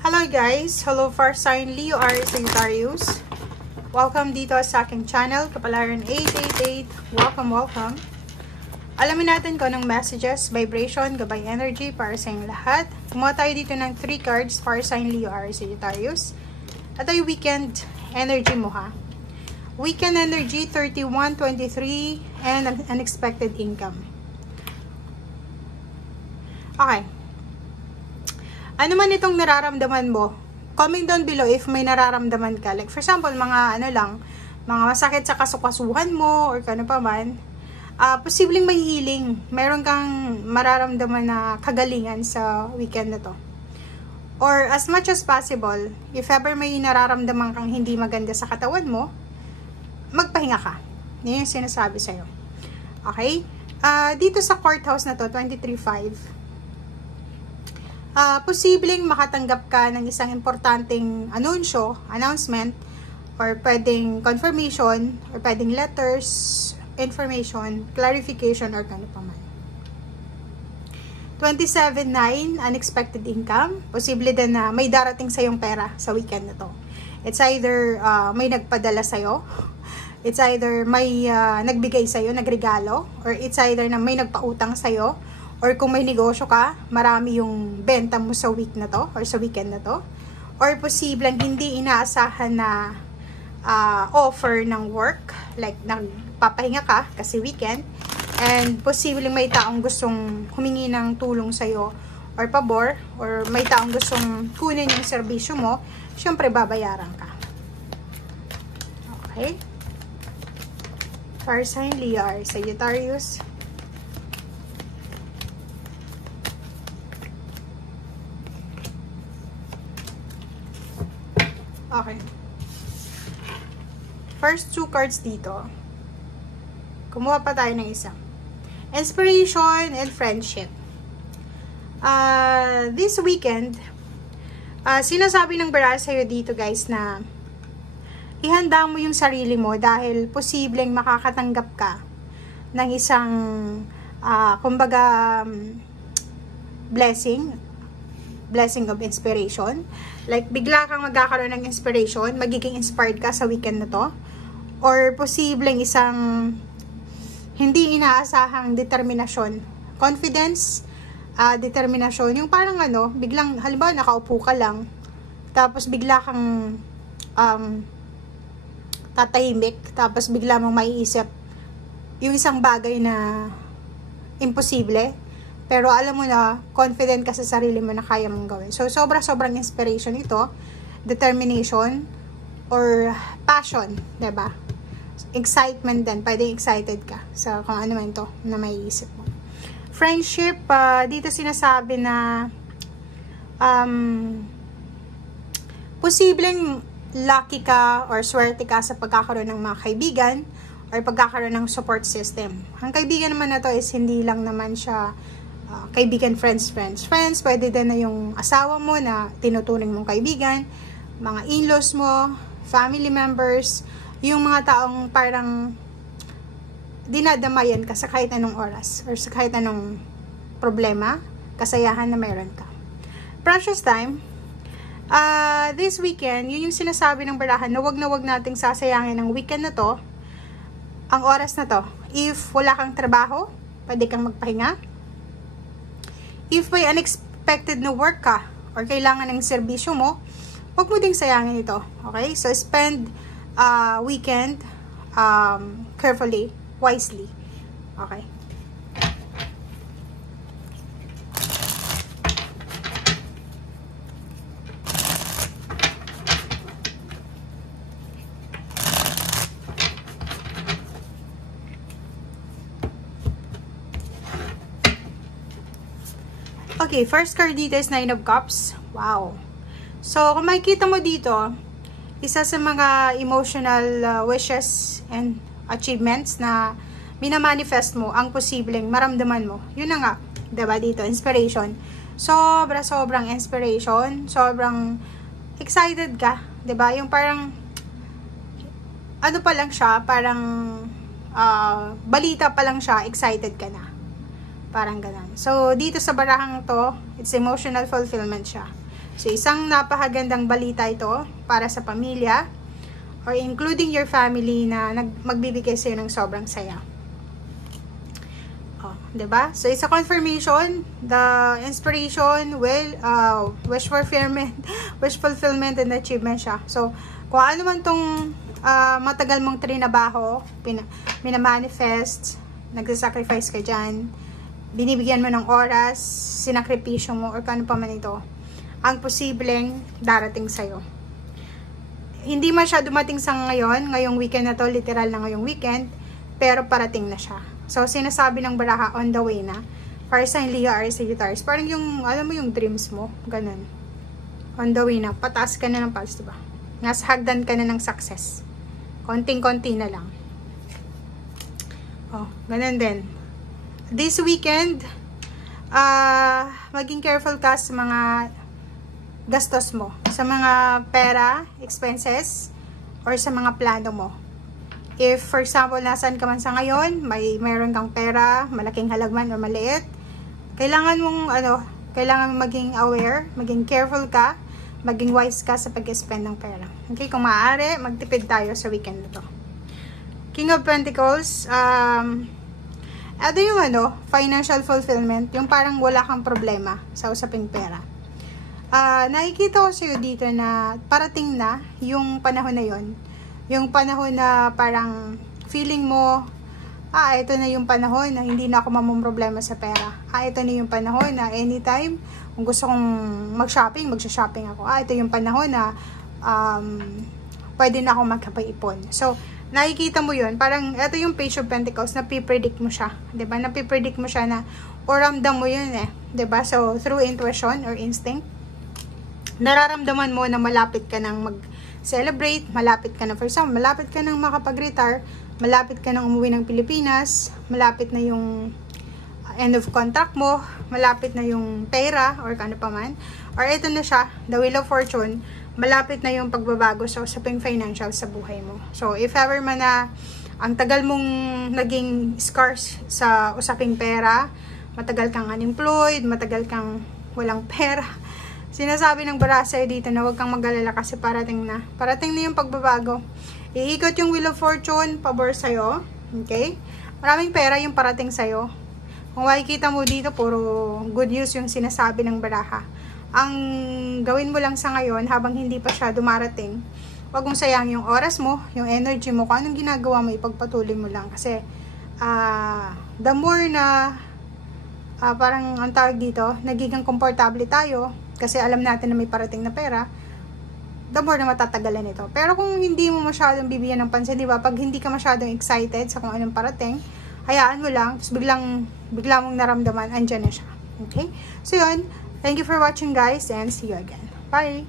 Hello guys! Hello for sign Leo Aries Sagittarius. Welcome dito sa aking channel, Kapalaran 888. Welcome! Alamin natin kung anong messages, vibration, gabay energy para sa inyong lahat. Kumuha tayo dito ng 3 cards for sign Leo Aries Sagittarius. Ito yung weekend energy mo ha. Weekend energy 31, 23, and unexpected income. Okay. Ano man itong nararamdaman mo, comment down below if may nararamdaman ka. Like for example, mga mga masakit sa kasukasuhan mo or kano pa man. Posibleng may healing. Meron kang mararamdaman na kagalingan sa weekend na to. Or as much as possible, if ever may nararamdaman kang hindi maganda sa katawan mo, magpahinga ka. Yan yung sinasabi sa'yo. Okay? Dito sa courthouse na to, 23-5, posibleng makatanggap ka ng isang importanteng announcement, or pwedeng confirmation, or pwedeng letters, information, clarification, or kano pa man. 27-9, unexpected income. Posible din na may darating sa yung pera sa weekend na to. It's either may nagpadala sa'yo, it's either may nagbigay sa'yo, nagregalo, or it's either na may nagpautang sa'yo, or kung may negosyo ka, marami yung benta mo sa week na to, or sa weekend na to. Or posibleng hindi inaasahan na offer ng work, like nagpapahinga ka kasi weekend, and posibleng may taong gustong humingi ng tulong sa'yo, or pabor, or may taong gustong kunin yung serbisyo mo, syempre babayaran ka. Okay? Fire sign Leo Aries Sagittarius. Okay. First 2 cards dito. Kumuha pa tayo ng isa. Inspiration and friendship. This weekend, sinasabi ng baraha sa'yo dito guys na ihanda mo yung sarili mo dahil posibleng makakatanggap ka ng isang kumbaga blessing of inspiration. Like, bigla kang magkakaroon ng inspiration, magiging inspired ka sa weekend na to. Or, posibleng isang hindi inaasahang determinasyon. Confidence, determinasyon. Yung parang biglang, halimbawa, nakaupo ka lang, tapos bigla kang tatahimik, tapos bigla mong maiisip yung isang bagay na imposible. Pero alam mo na, confident ka sa sarili mo na kaya mong gawin. So, sobrang inspiration ito. Determination or passion, diba? Excitement din. Pwedeng excited ka sa kung ano man ito na may isip mo. Friendship, dito sinasabi na posibleng lucky ka or swerte ka sa pagkakaroon ng mga kaibigan or pagkakaroon ng support system. Ang kaibigan naman na to is hindi lang naman siya kaibigan, friends. Pwede din na yung asawa mo na tinuturing mong kaibigan, mga in-laws mo, family members, yung mga taong parang dinadamayan ka sa kahit anong oras or sa kahit anong problema, kasayahan na meron ka. Precious time. This weekend, yun yung sinasabi ng barahan na wag nating sasayangin ang weekend na to, ang oras na to. If wala kang trabaho, pwede kang magpahinga. If may unexpected na work ka or kailangan ng serbisyo mo, huwag mo ding sayangin ito. Okay? So, spend weekend carefully, wisely. Okay? Okay, first card dito is 9 of Cups. Wow. So, kung makikita mo dito, isa sa mga emotional wishes and achievements na minamanifest mo, ang posibleng maramdaman mo. Yun na nga, diba dito, inspiration. Sobrang inspiration. Sobrang excited ka. Diba? Yung parang, ano pa lang siya, parang balita pa lang siya, excited ka na. Parang ganun. So, dito sa barahang to, it's emotional fulfillment siya. So, isang napakagandang balita ito para sa pamilya or including your family na magbibigay sa'yo ng sobrang saya. Oh, 'di ba? So, isa confirmation, the inspiration will wish fulfillment and achievement siya. So, kung ano man tong matagal mong trinabaho, minamanifest, nagsasacrifice ka dyan, binibigyan mo ng oras, sinakripisyo mo, or kano pa man ito, ang posibleng darating sa'yo. Hindi man siya dumating sa ngayong weekend na to, literal na ngayong weekend, pero parating na siya. So, sinasabi ng baraha, on the way na. Fire sign Leo, Aries, Sagittarius. Parang yung, alam mo yung dreams mo, ganun. On the way na, pataas ka na ng pulse, diba? Nasa hagdan ka na ng success. Konting-konti na lang. Oh, ganun din. This weekend, maging careful ka sa mga gastos mo, sa mga pera, expenses, or sa mga plano mo. If, for example, nasaan ka man sa ngayon, mayroon kang pera, malaking halagman o maliit, kailangan mong maging aware, maging careful ka, maging wise ka sa pag-spend ng pera. Okay, kung maaari, magtipid tayo sa weekend na to. King of Pentacles, ito yung financial fulfillment, yung parang wala kang problema sa usaping pera. Nakikita ko sa'yo dito na parating na yung panahon na yon. Yung panahon na parang feeling mo, ito na yung panahon na hindi na ako mamumroblema sa pera. Ito na yung panahon na anytime, kung gusto kong mag-shopping, magsha-shopping ako. Ito yung panahon na pwede na ako magkapag-ipon. So, nakikita mo yun. Parang, ito yung Page of Pentacles, napipredict mo siya. Diba? Napipredict mo siya na, o ramdam mo yun eh. Diba? So, through intuition or instinct, nararamdaman mo na malapit ka ng mag-celebrate, malapit ka na, for example, malapit ka ng makapag-retire, malapit ka ng umuwi ng Pilipinas, malapit na yung end of contract mo, malapit na yung pera, or ano pa man, or ito na siya, the Wheel of Fortune, malapit na yung pagbabago sa usaping financial sa buhay mo. So, if ever man na ang tagal mong naging scarce sa usaping pera, matagal kang unemployed, matagal kang walang pera, sinasabi ng baraha sa'yo dito na huwag kang mag-alala kasi parating na. Parating na yung pagbabago. Iikot yung Wheel of Fortune, pabor sa'yo. Okay? Maraming pera yung parating sa'yo. Kung makikita mo dito, puro good news yung sinasabi ng baraha. Ang gawin mo lang sa ngayon, habang hindi pa siya dumarating, huwag mong sayang yung oras mo, yung energy mo, kung anong ginagawa mo, ipagpatuloy mo lang. Kasi, the more na, parang ang tawag dito, nagiging komportable tayo, kasi alam natin na may parating na pera, the more na matatagalan ito. Pero kung hindi mo masyadong bibigyan ng pansin, di ba? Pag hindi ka masyadong excited sa kung anong parating, hayaan mo lang, tapos biglang mong naramdaman, andyan na siya. Okay? So yun, thank you for watching guys, and see you again. Bye!